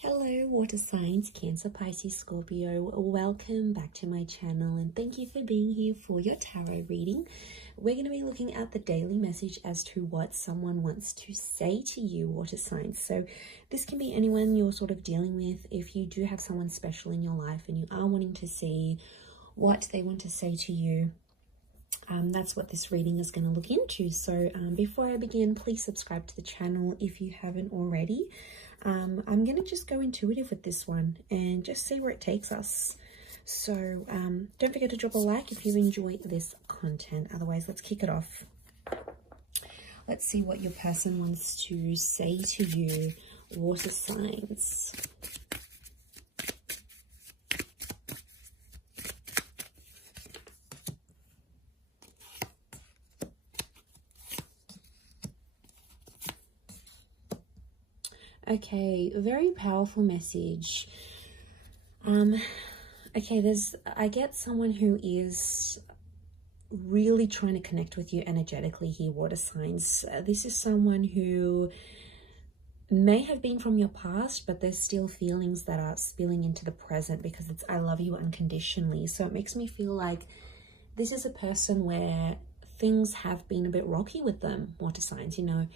Hello water signs, Cancer, Pisces, Scorpio. Welcome back to my channel and thank you for being here for your tarot reading. We're going to be looking at the daily message as to what someone wants to say to you, water signs. So this can be anyone you're sort of dealing with. If you do have someone special in your life and you are wanting to see what they want to say to you, that's what this reading is going to look into. So before I begin, please subscribe to the channel if you haven't already. I'm going to just go intuitive with this one and just see where it takes us. So don't forget to drop a like if you enjoy this content. Otherwise, let's kick it off. Let's see what your person wants to say to you, water signs. Okay, very powerful message. Okay, I get someone who is really trying to connect with you energetically here, water signs. This is someone who may have been from your past, but there's still feelings that are spilling into the present because it's I love you unconditionally. So it makes me feel like this is a person where things have been a bit rocky with them, water signs, you know.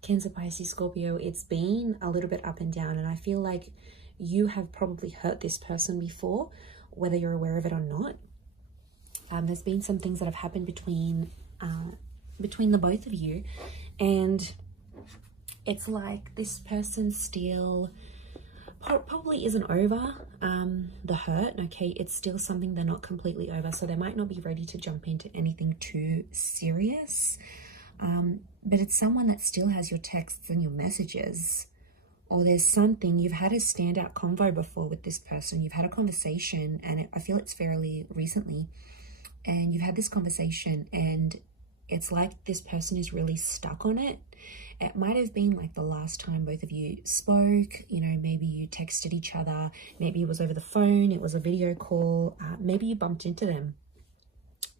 Cancer, Pisces, Scorpio, it's been a little bit up and down, and I feel like you have probably hurt this person before, whether you're aware of it or not. There's been some things that have happened between the both of you, and it's like this person still probably isn't over the hurt. Okay, it's still something they're not completely over, so they might not be ready to jump into anything too serious. But it's someone that still has your texts and your messages, or there's something, you've had a standout convo before with this person. You've had a conversation, and I feel it's fairly recently, and you've had this conversation and it's like this person is really stuck on it. It might have been like the last time both of you spoke, you know, maybe you texted each other, maybe it was over the phone, it was a video call, maybe you bumped into them.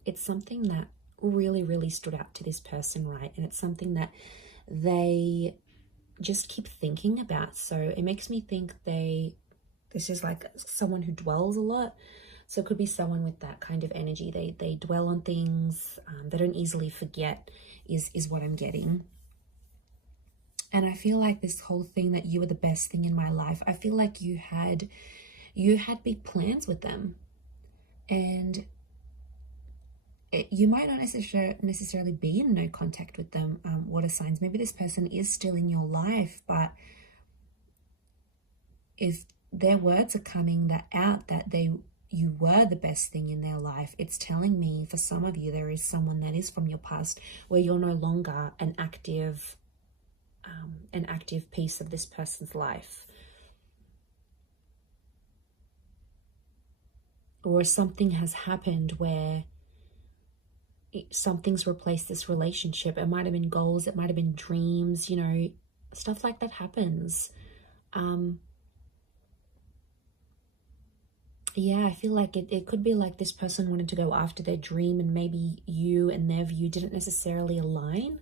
It's something that really stood out to this person, right? And it's something that they just keep thinking about. So it makes me think this is like someone who dwells a lot. So it could be someone with that kind of energy. They dwell on things, they don't easily forget is what I'm getting. And I feel like this whole thing that you were the best thing in my life, I feel like you had big plans with them, and you might not necessarily be in no contact with them, water signs. Maybe this person is still in your life, but if their words are coming out that you were the best thing in their life, it's telling me for some of you there is someone that is from your past where you're no longer an active piece of this person's life. Or something has happened where something's replaced this relationship. It might have been goals, it might have been dreams, you know, stuff like that happens. Yeah, I feel like it could be like this person wanted to go after their dream, and maybe you and their view didn't necessarily align,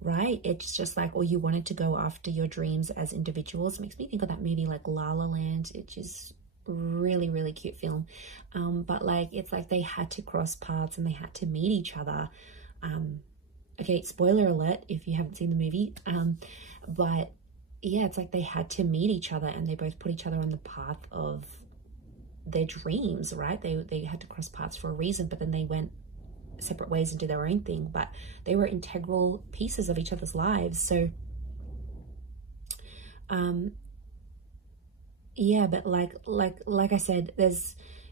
right? It's just like, or you wanted to go after your dreams as individuals. It makes me think of that movie like La La Land. It's just really cute film, but like it's like they had to cross paths and they had to meet each other. Okay, spoiler alert if you haven't seen the movie, but yeah, it's like they had to meet each other and they both put each other on the path of their dreams, right? They had to cross paths for a reason, but then they went separate ways and did their own thing, but they were integral pieces of each other's lives. So yeah, but like I said,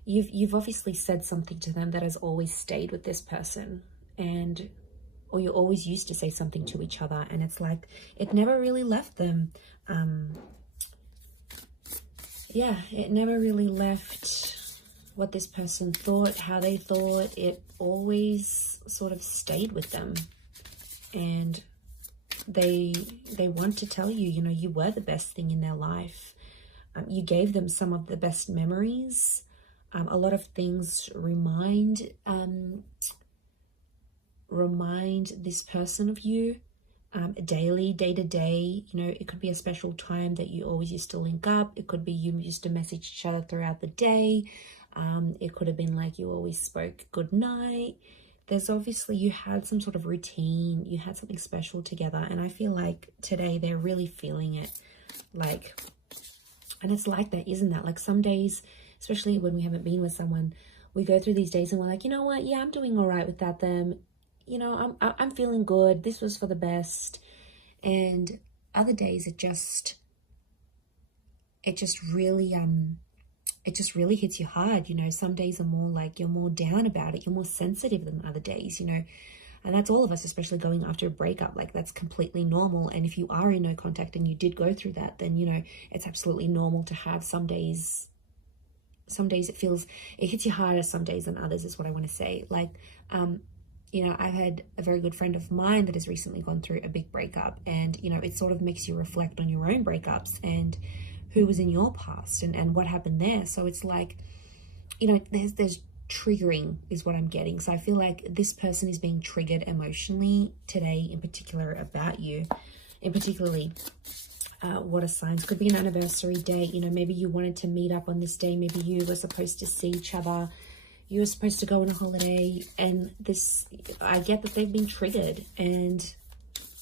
you've obviously said something to them that has always stayed with this person, or you always used to say something to each other, and it's like it never really left them. Yeah, it never really left what this person thought, how they thought. It always sort of stayed with them, and they want to tell you, you know, you were the best thing in their life. You gave them some of the best memories. A lot of things remind this person of you. daily, day to day. You know, it could be a special time that you always used to link up. It could be you used to message each other throughout the day. It could have been like you always spoke good night. There's obviously, you had some sort of routine, you had something special together, and I feel like today they're really feeling it. Like, and it's like that, isn't that? Like some days, especially when we haven't been with someone, we go through these days and we're like, you know what, yeah, I'm doing all right without them. You know, I'm feeling good. This was for the best. And other days it just really hits you hard. You know, some days are more like you're more down about it, you're more sensitive than other days, you know. And that's all of us, especially going after a breakup. Like, that's completely normal. And if you are in no contact and you did go through that, then, you know, it's absolutely normal to have some days it hits you harder some days than others, is what I want to say. Like, you know, I've had a very good friend of mine that has recently gone through a big breakup, and, you know, it sort of makes you reflect on your own breakups and who was in your past and what happened there. So it's like, you know, there's triggering is what I'm getting. So I feel like this person is being triggered emotionally today, in particular about you, in particularly water signs. Could be an anniversary date. You know, maybe you wanted to meet up on this day. Maybe you were supposed to see each other. You were supposed to go on a holiday, and this, I get that they've been triggered and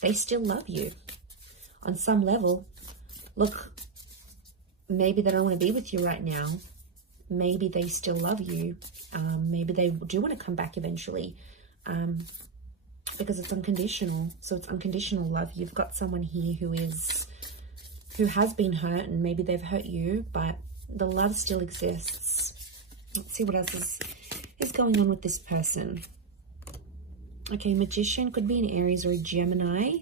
they still love you on some level. Look, maybe they don't want to be with you right now. Maybe they still love you. Maybe they do want to come back eventually, because it's unconditional. So it's unconditional love. You've got someone here who has been hurt, and maybe they've hurt you, but the love still exists. Let's see what else is going on with this person. Okay, Magician could be an Aries or a Gemini.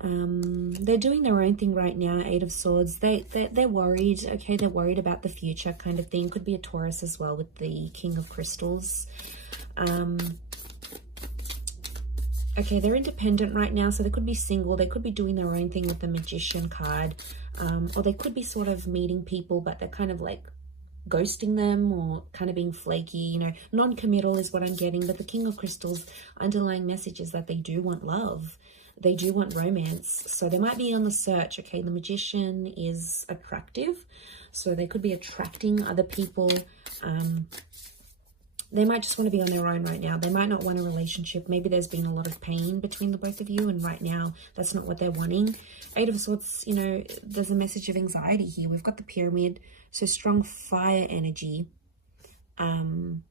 They're doing their own thing right now. 8 of Swords. They're worried. Okay, they're worried about the future kind of thing. Could be a Taurus as well with the King of Crystals. Okay, they're independent right now, so they could be single. They could be doing their own thing with the Magician card. Or they could be sort of meeting people, but they're kind of like ghosting them or kind of being flaky, you know. Non-committal is what I'm getting. But the King of Crystals, underlying message is that they do want love. They do want romance. So they might be on the search. Okay, the Magician is attractive, so they could be attracting other people. They might just want to be on their own right now. They might not want a relationship. Maybe there's been a lot of pain between the both of you, and right now that's not what they're wanting. 8 of Swords, you know, there's a message of anxiety here. We've got the Pyramid, so strong fire energy. And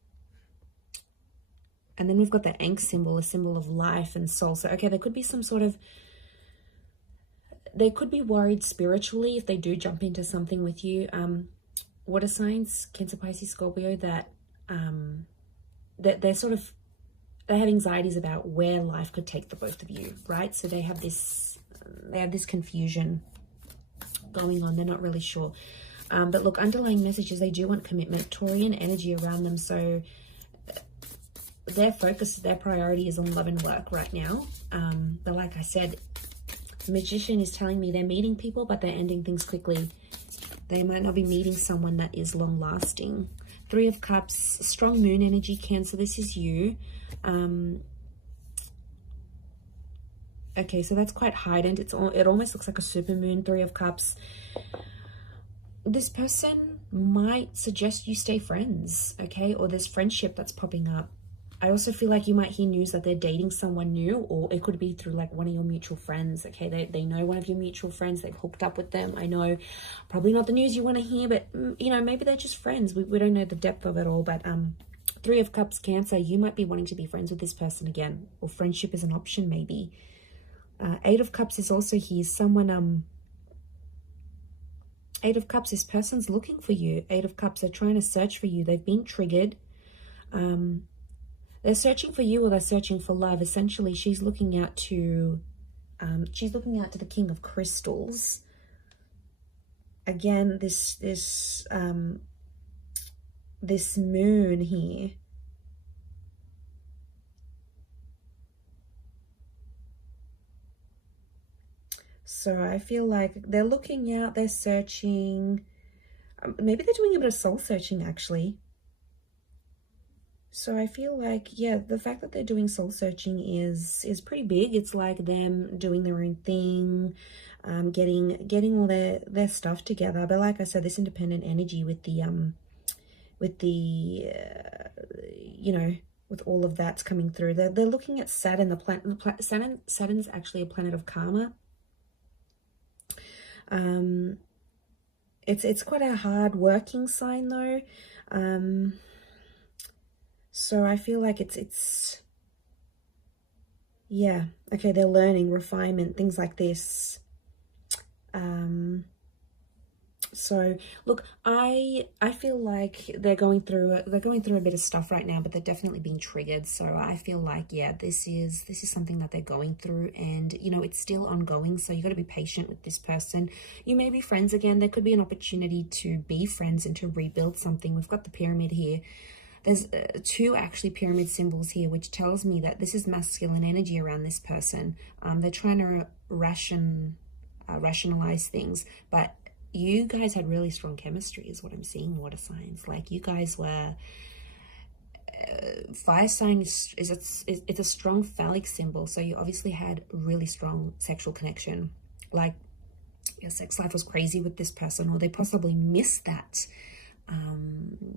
then we've got the Ankh symbol, a symbol of life and soul. So, okay, there could be some sort of, they could be worried spiritually if they do jump into something with you. Water signs, Cancer, Pisces, Scorpio, that they're sort of, they have anxieties about where life could take the both of you, right? So they have this confusion going on. They're not really sure. But look, underlying messages, they do want commitment, Taurian energy around them. So their focus, their priority is on love and work right now. But like I said, the Magician is telling me they're meeting people, but they're ending things quickly. They might not be meeting someone that is long lasting. 3 of Cups, strong moon energy, Cancer, this is you. Okay, so that's quite heightened. It almost looks like a super moon. 3 of Cups. This person might suggest you stay friends, okay? Or there's friendship that's popping up. I also feel like you might hear news that they're dating someone new, or it could be through like one of your mutual friends, okay? They know one of your mutual friends, they've hooked up with them. I know probably not the news you want to hear, but you know, maybe they're just friends. We don't know the depth of it all, but 3 of Cups, Cancer, you might be wanting to be friends with this person again, or friendship is an option maybe. 8 of Cups is also here. Someone, 8 of Cups, this person's looking for you. 8 of Cups, they're trying to search for you. They've been triggered. They're searching for you, or they're searching for love. Essentially, she's looking out to the King of Crystals. Again, this moon here. So I feel like they're looking out, they're searching. Maybe they're doing a bit of soul searching, actually. So I feel like, yeah, the fact that they're doing soul searching is pretty big. It's like them doing their own thing, getting all their stuff together. But like I said, this independent energy with the you know, with all of that's coming through. They're looking at Saturn, the planet. Saturn's actually a planet of karma. It's quite a hard working sign though. So I feel like it's yeah, okay, they're learning, refinement, things like this. So look, I feel like they're going through a bit of stuff right now, but they're definitely being triggered. So I feel like, yeah, this is something that they're going through, and you know, it's still ongoing. So you got to be patient with this person. You may be friends again. There could be an opportunity to be friends and to rebuild something. We've got the pyramid here. There's two actually pyramid symbols here, which tells me that this is masculine energy around this person. They're trying to rationalize things, but you guys had really strong chemistry is what I'm seeing, water signs. Like you guys were, fire sign it's a strong phallic symbol. So you obviously had really strong sexual connection. Like your sex life was crazy with this person, or they possibly missed that.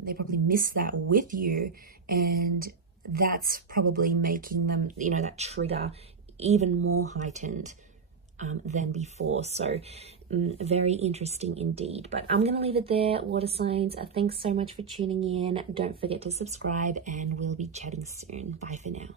They probably missed that with you, and that's probably making them, you know, that trigger even more heightened than before. So very interesting indeed. But I'm going to leave it there, water signs. Thanks so much for tuning in. Don't forget to subscribe, and we'll be chatting soon. Bye for now.